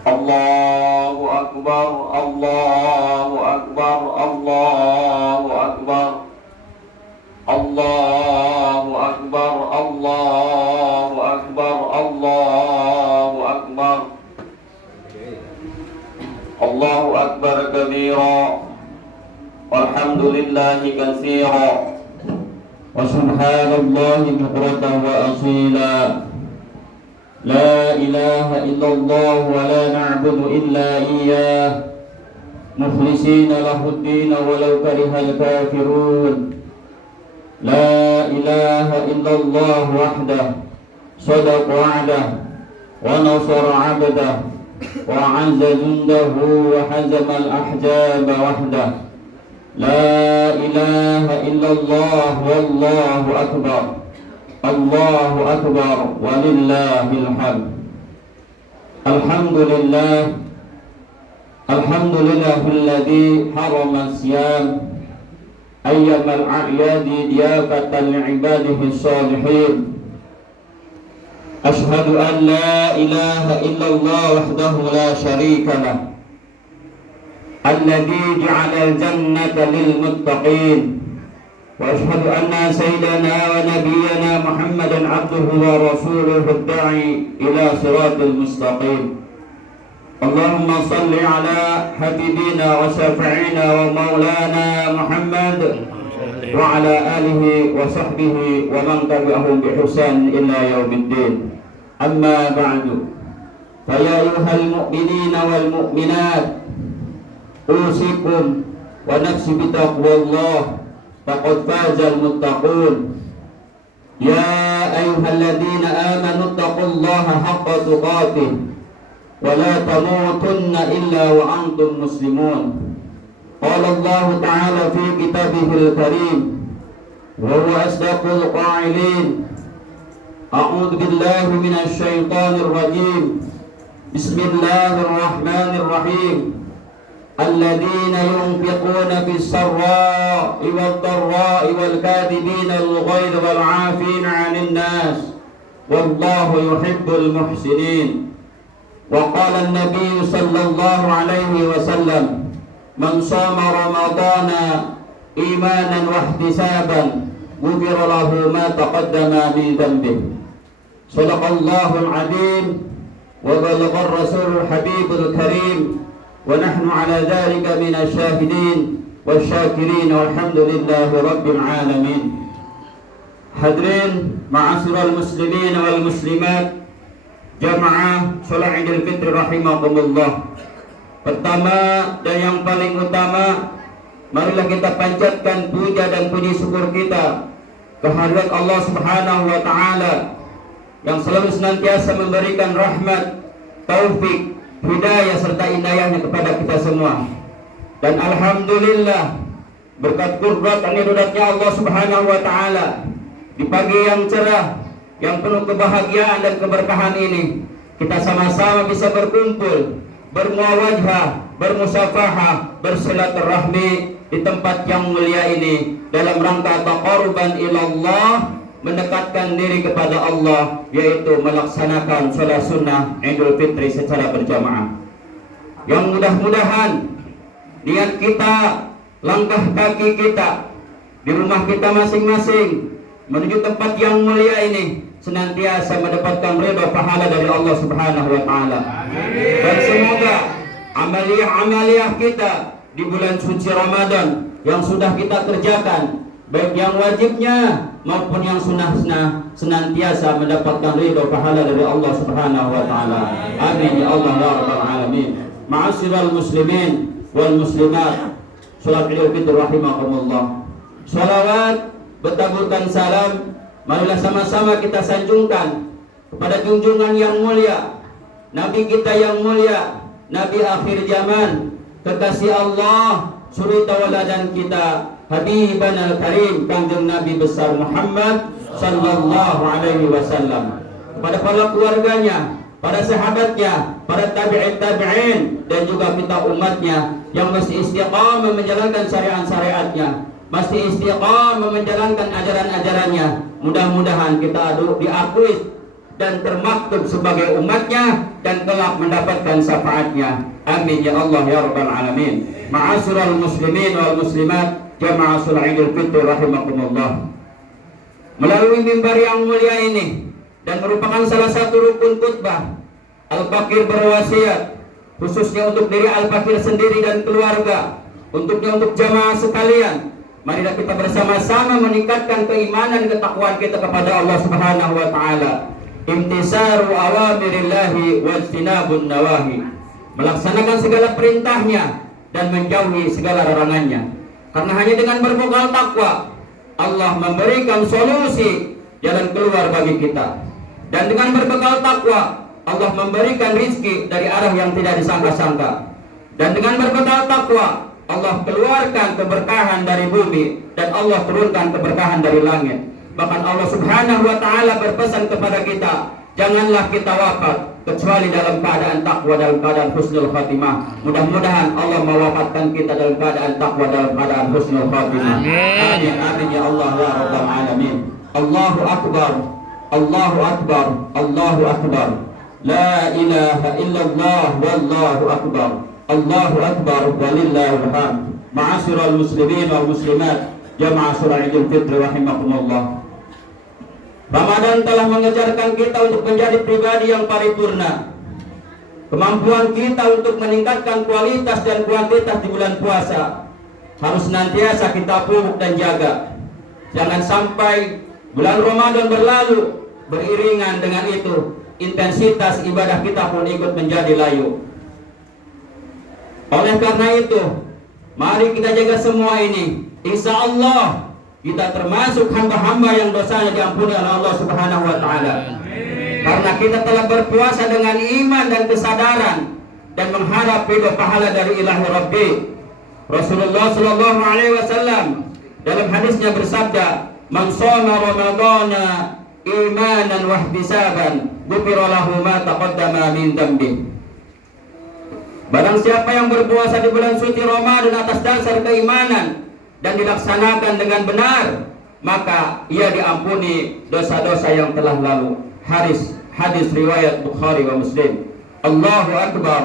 Allahu Akbar, Allahu Akbar, Allahu Akbar, Allahu Akbar, Allahu Akbar, Allahu Akbar, Allahu Akbar kabira, walhamdulillahi katsira, wa subhanallahi bukratan wa asila. La ilaha illallah wa la na'budu illa iyyah mukhlisina lahuddin walau karihal kafirun. La ilaha illallah wahdah sadaqa wa'dah wa nasara 'abdah wa 'azza jundahu wa hazama al-ahzaba wahdah. La ilaha illallah wallahu akbar. Allahu Akbar walillahil hamd. Alhamdulillah, alhamdulillahilladzi harama siyam ayyamal a'yadi diyafatan li'ibadihi sholihin. Ashhadu an la ilaha illallah wahdahu la syarika lah, alladzi ja'ala al-jannata lil muttaqin. Wa ashhadu anna sayyidana wa nabiyyana Muhammadan abduhu wa rasuluhu ad-da'i ila siratal mustaqim. Allahumma salli ala habibina wa syafi'ina wa maulana Muhammad wa ala alihi wa sahbihi wa man tabi'ahum bi ihsan ila yaumiddin. Amma ba'du. Fa ya ayyuhal mu'minina wal mu'minat, usikum wa nafsi bi taqwallah. Faqad fazal muttaqun. Ya ayyuhalladzina amanu taqullaha haqqa tuqatih wa la tamutunna illa wa antum muslimun. Qala Allah ta'ala fi kitabihil karim wa huwa asdaqul qa'ilin. A'udzu billahi minasy syaithanir rajim. Bismillahirrahmanirrahim. الذين ينفقون في السراء والضراء والكاظمين الغيظ والعافين عن الناس والله يحب المحسنين. وقال النبي صلى الله عليه وسلم من صام رمضان إيمانا واحتسابا غفر له ما تقدم من ذنبه. صدق الله العظيم وبلغ الرسول الحبيب الكريم wa nahnu ala dzalika minasyahidin wasyakirin walhamdulillahi rabbil alamin. Hadirin ma'asyiral muslimin wal muslimat, jamaah salat Idul Fitri rahimakumullah. Pertama dan yang paling utama, marilah kita panjatkan puja dan puji syukur kita kehadirat Allah Subhanahu wa taala yang selalu senantiasa memberikan rahmat, taufik, hidayah serta inayahnya kepada kita semua. Dan alhamdulillah berkat qudrat dan irodatnya Allah Subhanahu wa taala, di pagi yang cerah yang penuh kebahagiaan dan keberkahan ini kita sama-sama bisa berkumpul, bermuawajah, bermusafahah, bersilaturahmi di tempat yang mulia ini dalam rangka taqarruban ilallah, mendekatkan diri kepada Allah, yaitu melaksanakan sholat sunnah Idul Fitri secara berjamaah. Yang mudah-mudahan niat kita, langkah kaki kita di rumah kita masing-masing menuju tempat yang mulia ini senantiasa mendapatkan ridha pahala dari Allah Subhanahu wa taala. Dan semoga amaliyah-amaliyah kita di bulan suci Ramadan yang sudah kita kerjakan, baik yang wajibnya maupun yang sunnah-sunnah, senantiasa mendapatkan ridha pahala dari Allah Subhanahu wa taala. Amin ya Allah ya rabbal alamin. Ma'asyiral muslimin wal muslimat, salat Idul Fitri rahimakumullah. Salawat bertaburkan salam marilah sama-sama kita sanjungkan kepada junjungan yang mulia, Nabi kita yang mulia, Nabi akhir zaman, kekasih Allah, suri tauladan kita, Habiban al-Karim, Kanjeng Nabi besar Muhammad sallallahu alaihi wasallam, kepada para keluarganya, para sahabatnya, para tabi'in dan juga kita umatnya yang masih istiqamah menjalankan syariat-syariatnya, masih istiqamah menjalankan ajaran-ajarannya. Mudah-mudahan kita diakui dan termaktub sebagai umatnya dan kelak mendapatkan syafaatnya. Amin ya Allah ya rabbal alamin. Ma'asyiral muslimin wal muslimat, jamaah salat Idul Fitri rahimakumullah. Melalui mimbar yang mulia ini dan merupakan salah satu rukun khutbah, Al-Fakir berwasiat khususnya untuk diri Al-Fakir sendiri dan keluarga, untuk jamaah sekalian, marilah kita bersama-sama meningkatkan keimanan dan ketakwaan kita kepada Allah Subhanahu wa taala. Imtisaru awamirillahi wajtinabun nawahi, melaksanakan segala perintahnya dan menjauhi segala larangannya. Karena hanya dengan berbekal takwa Allah memberikan solusi jalan keluar bagi kita. Dan dengan berbekal takwa Allah memberikan rizki dari arah yang tidak disangka-sangka. Dan dengan berbekal takwa Allah keluarkan keberkahan dari bumi dan Allah turunkan keberkahan dari langit. Bahkan Allah Subhanahu wa taala berpesan kepada kita, janganlah kita wafat kecuali dalam keadaan takwa, dalam keadaan husnul khatimah. Mudah-mudahan Allah mewafatkan kita dalam keadaan takwa, dalam keadaan husnul khatimah. Amin. Amin ya Allah ya rabbal alamin. Allahu akbar. Allahu akbar. Allahu akbar. La ilaha illallah wallahu akbar. Allahu akbar walillahil hamd. Ma'asyiral muslimin wal muslimat, jamaah salat Idul Fitri rahimakumullah. Ramadan telah mengajarkan kita untuk menjadi pribadi yang paripurna. Kemampuan kita untuk meningkatkan kualitas dan kuantitas di bulan puasa harus senantiasa kita pupuk dan jaga. Jangan sampai bulan Ramadan berlalu beriringan dengan itu intensitas ibadah kita pun ikut menjadi layu. Oleh karena itu, mari kita jaga semua ini. Insya Allah kita termasuk hamba-hamba yang dosanya diampuni oleh Allah Subhanahu wa taala. Karena kita telah berpuasa dengan iman dan kesadaran dan mengharap ridho pahala dari Ilahi Rabbi. Rasulullah sallallahu alaihi wasallam dalam hadisnya bersabda, "Man shoma Ramadhana imanan wa ihtisaban, ghufira lahu ma taqaddama min dhanbi." Barang siapa yang berpuasa di bulan suci Ramadan atas dasar keimanan dan dilaksanakan dengan benar, maka ia diampuni dosa-dosa yang telah lalu. Hadis riwayat Bukhari wa Muslim. Allahu akbar,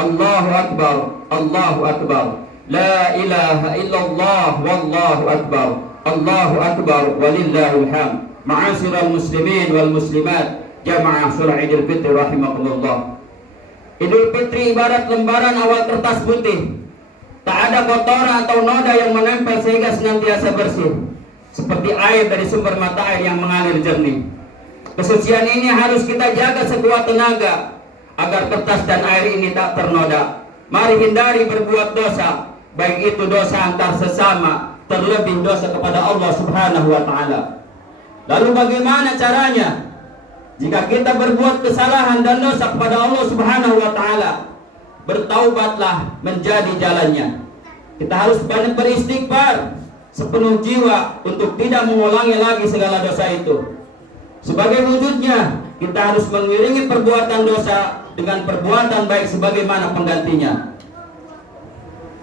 Allahu akbar, Allahu akbar. La ilaha illallah wallahu akbar. Allahu akbar walillahil hamd. Ma'asyiral muslimin wal muslimat, jamaah salat Idul Fitri rahimakumullah. Idul Fitri ibarat lembaran awal kertas putih. Tak ada kotoran atau noda yang menempel sehingga senantiasa bersih, seperti air dari sumber mata air yang mengalir jernih. Kesucian ini harus kita jaga sekuat tenaga agar kertas dan air ini tak ternoda. Mari hindari berbuat dosa, baik itu dosa antar sesama, terlebih dosa kepada Allah Subhanahu wa taala. Lalu bagaimana caranya? Jika kita berbuat kesalahan dan dosa kepada Allah Subhanahu wa taala, bertaubatlah menjadi jalannya. Kita harus banyak beristighfar sepenuh jiwa untuk tidak mengulangi lagi segala dosa itu. Sebagai wujudnya, kita harus mengiringi perbuatan dosa dengan perbuatan baik sebagaimana penggantinya.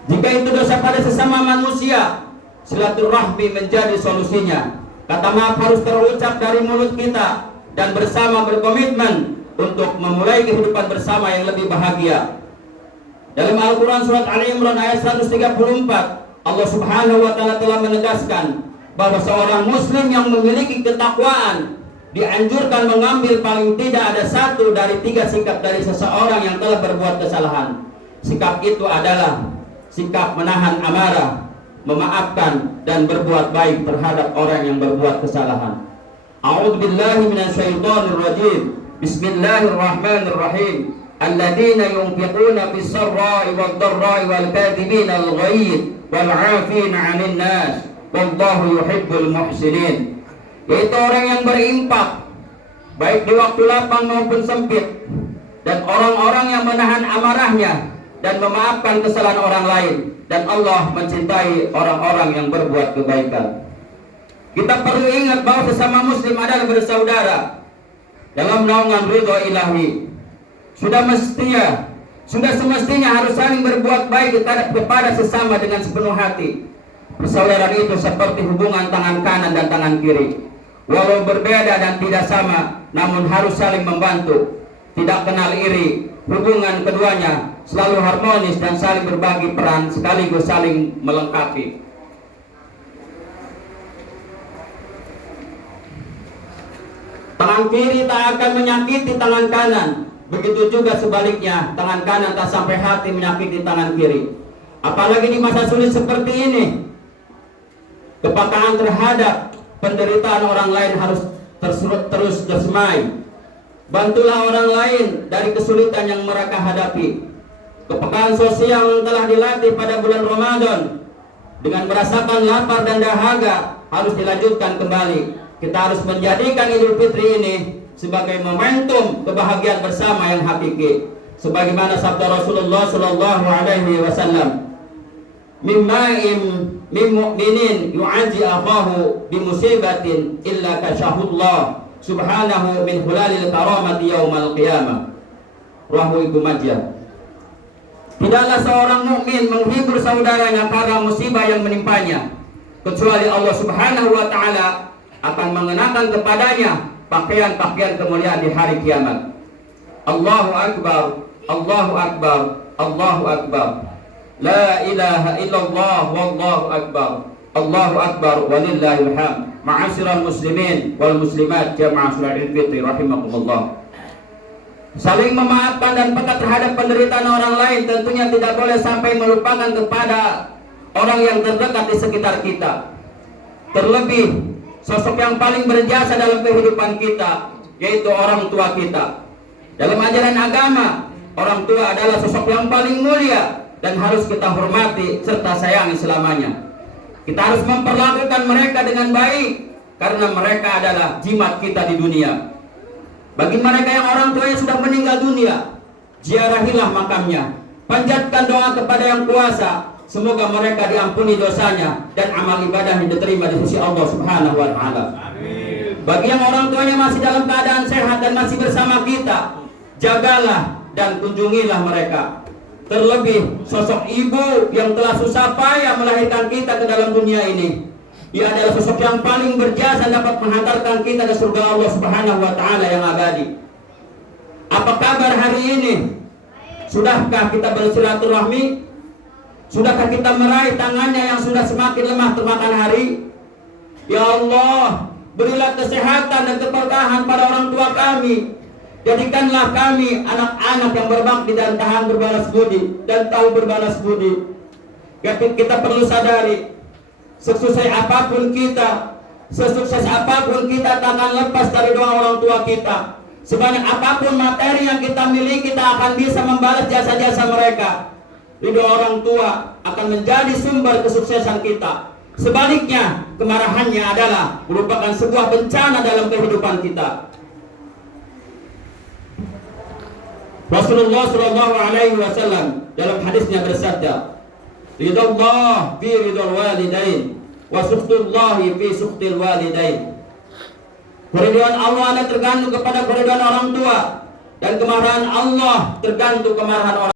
Jika itu dosa pada sesama manusia, silaturahmi menjadi solusinya. Kata maaf harus terucap dari mulut kita dan bersama berkomitmen untuk memulai kehidupan bersama yang lebih bahagia. Dalam Al-Quran surat Ali Imran ayat 134, Allah Subhanahu wa taala telah menegaskan bahwa seorang muslim yang memiliki ketakwaan dianjurkan mengambil paling tidak ada 1 dari 3 sikap dari seseorang yang telah berbuat kesalahan. Sikap itu adalah sikap menahan amarah, memaafkan dan berbuat baik terhadap orang yang berbuat kesalahan. A'udzubillahi minasyaitonir rajim. Bismillahirrahmanirrahim. Alladzina yunfiquna fis-sarra'i wad-dharra'i wal-kadhibina al-ghayz wal-'afina 'anil nas wallahu yuhibbul muhsinin. Yaitu orang yang berimpak baik di waktu lapang maupun sempit, dan orang-orang yang menahan amarahnya dan memaafkan kesalahan orang lain, dan Allah mencintai orang-orang yang berbuat kebaikan. Kita perlu ingat bahwa sesama muslim adalah bersaudara dalam naungan ridho ilahi. Sudah semestinya harus saling berbuat baik kepada sesama dengan sepenuh hati. Persaudaraan itu seperti hubungan tangan kanan dan tangan kiri. walau berbeda dan tidak sama, namun harus saling membantu, tidak kenal iri. Hubungan keduanya selalu harmonis dan saling berbagi peran sekaligus saling melengkapi. Tangan kiri tak akan menyakiti tangan kanan. Begitu juga sebaliknya, tangan kanan tak sampai hati menyakiti tangan kiri. Apalagi di masa sulit seperti ini, kepekaan terhadap penderitaan orang lain harus terus tersemai. Bantulah orang lain dari kesulitan yang mereka hadapi. Kepekaan sosial yang telah dilatih pada bulan Ramadan dengan merasakan lapar dan dahaga harus dilanjutkan kembali. Kita harus menjadikan Idul Fitri ini sebagai momentum kebahagiaan bersama yang hakiki. Sebagaimana sabda Rasulullah sallallahu alaihi wasallam, "Mimma'im min mu'minin yu'azi akhahu bi musibatin illa kasyahullah subhanahu min hulalil karamati yaumal qiyamah." Rawahu Ibnu Majah. Tidaklah seorang mukmin menghibur saudaranya karena musibah yang menimpanya, kecuali Allah Subhanahu wa taala akan mengenakan kepadanya pakaian-pakaian kemuliaan di hari kiamat. Allahu Akbar, Allahu Akbar, Allahu Akbar. La ilaha illallah wallahu akbar. Allahu akbar walillahil hamd. Ma'asyiral muslimin wal muslimat jamaah salat Idul Fitri rahimakumullah. Saling memaafkan dan peka terhadap penderitaan orang lain tentunya tidak boleh sampai melupakan kepada orang yang terdekat di sekitar kita. Terlebih sosok yang paling berjasa dalam kehidupan kita, yaitu orang tua kita. Dalam ajaran agama, orang tua adalah sosok yang paling mulia dan harus kita hormati serta sayangi selamanya. Kita harus memperlakukan mereka dengan baik karena mereka adalah jimat kita di dunia. Bagi mereka yang orang tuanya sudah meninggal dunia, ziarahilah makamnya, panjatkan doa kepada Yang Kuasa, semoga mereka diampuni dosanya dan amal ibadahnya diterima di sisi Allah Subhanahu wa taala. Bagi yang orang tuanya masih dalam keadaan sehat dan masih bersama kita, jagalah dan kunjungilah mereka. Terlebih sosok ibu yang telah susah payah melahirkan kita ke dalam dunia ini. Ia adalah sosok yang paling berjasa dapat menghantarkan kita ke surga Allah Subhanahu wa taala yang abadi. Apa kabar hari ini? Sudahkah kita bersilaturahmi? Sudahkah kita meraih tangannya yang sudah semakin lemah termakan hari? Ya Allah, berilah kesehatan dan keberkahan pada orang tua kami. Jadikanlah kami anak-anak yang berbakti dan tahan berbalas budi dan tahu berbalas budi. Kita perlu sadari, sesukses apapun kita tak akan lepas dari doa orang tua kita. Sebanyak apapun materi yang kita miliki, kita akan bisa membalas jasa-jasa mereka. Ridho orang tua akan menjadi sumber kesuksesan kita. Sebaliknya, kemarahannya adalah merupakan sebuah bencana dalam kehidupan kita. Rasulullah sallallahu alaihi wasallam dalam hadisnya bersabda, "Ridallah fi ridal walidain wa sukhtullahi fi sukhtil walidain." Keridhaan Allah ada tergantung kepada keridhaan orang tua, dan kemarahan Allah tergantung kemarahan orang